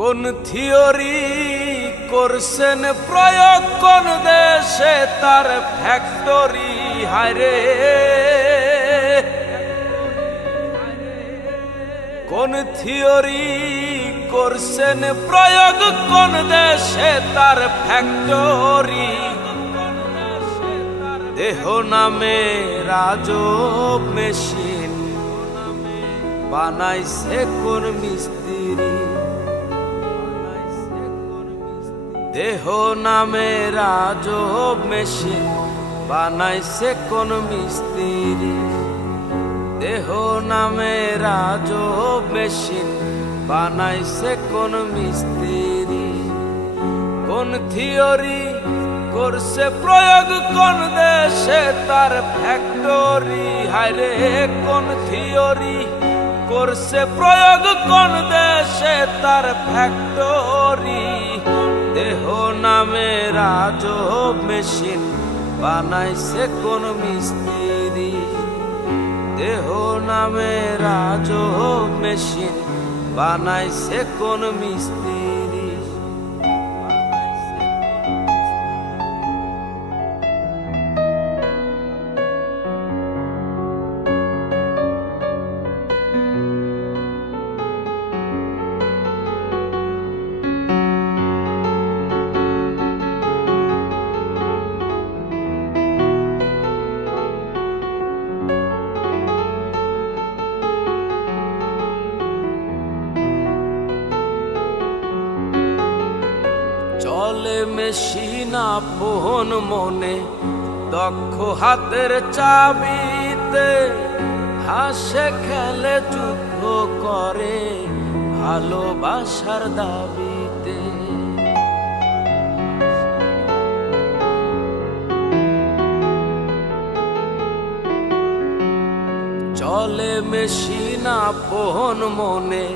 কোন থিওরি করছেন প্রয়োগ কোন দেশে তার ফ্যাক্টরি হায়রে। কোন থিওরি করছেন প্রয়োগ কোন দেশে তার ফ্যাক্টরি। দেহ নামে রাজব মেশিন বানাইছে কোন মিস্ত্রি। দেহ নামে রাজব মেশিন বানাইছে কোন মিস্ত্রি। দেহ নামে রাজব মেশিন বানাইছে কোন মিস্ত্রি। কোন থিওরি করছে প্রয়োগ কোন দেশে তার ফ্যাক্টরি হায়রে। কোন থিওরি করছে প্রয়োগ কোন দেশে তার ফ্যাক্টরি। দেহ নামে রাজব মেশিন বানাইছে কোন মিস্ত্রি। দেহ নামে রাজব মেশিন বানাইছে কোন মিস্ত্রি। চলে মেশিন আপন মনে দক্ষ হাতের চাবিতে। হাসে খেলে যুদ্ধ করে ভালোবাসার দাবিতে। চলে মেশিন আপন মনে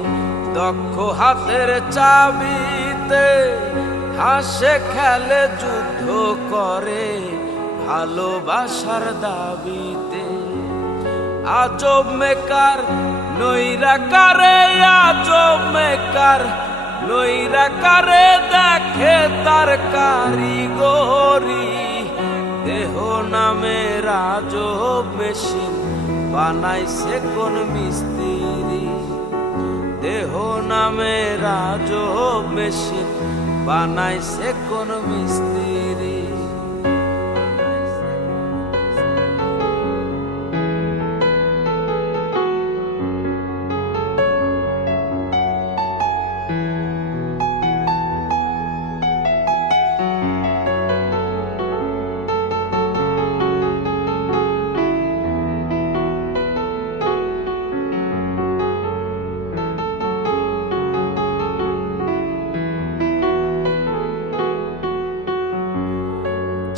দক্ষ হাতের চাবিতে। হাসে খেলে যুদ্ধ করে ভালোবাসার দাবিতে। আজব মেকার নইরা কারে, আজব মেকার নইরা কারে দেখে তার কারিগরি। দেহ নামে রাজব মেশিন বানাইছে কোন মিস্ত্রি। দেহ নামে রাজব মেশিন বানাইছে কোন মিস্ত্রি।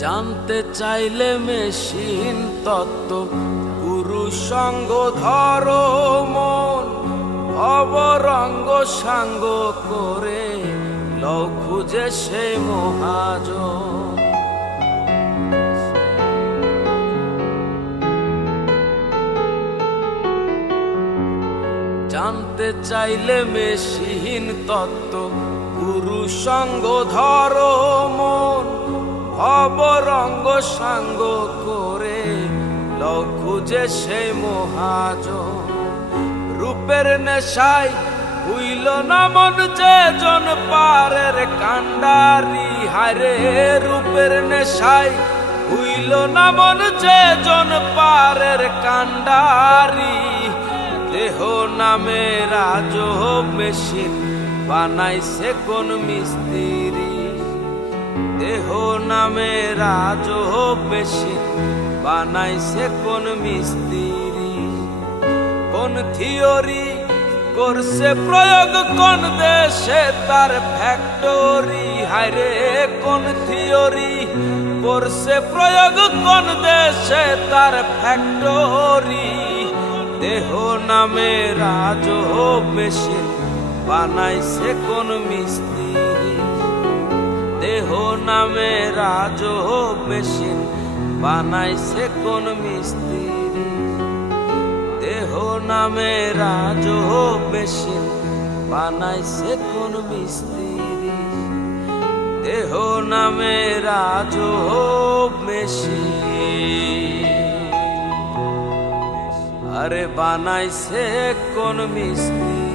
জানতে চাইলে মেশিন তত্ত্ব পুরুষ সঙ্গ ধরো মন। অবরঙ্গ সাঙ্গ করে লও খুঁজে সে মহাজন। জানতে চাইলে মেশিন তত্ত্ব পুরুষ সঙ্গ ধরো মন। অবরঙ্গ সাঙ্গ করে লও খুঁজে সে মহাজন। রূপের নেশায় হইল না মন যে জন পারের কান্ডারি হায়রে। রূপের নেশায় হইল না মন যে জন পারের কান্ডারি। দেহ নামে রাজব মেশিন বানাইছে কোন মিস্ত্রি। দেহ নামে রাজব মেশিন বানাইছে কোন মিস্ত্রি। কোন থিওরি করছে প্রয়োগ কোন দেশে তার ফ্যাক্টরি হায়রে। কোন থিওরি করছে প্রয়োগ কোন দেশে তার ফ্যাক্টরি। দেহ নামে রাজব মেশিন বানাইছে কোন মিস্ত্রি। দেহ নামে রাজব মেশিন বানাইছে কোন মিস্ত্রি। দেহ নামে রাজব মেশিন বানাইছে কোন মিস্ত্রি দেহ নামে রাজব মেশিন আরে বানাইছে কোন মিস্ত্রি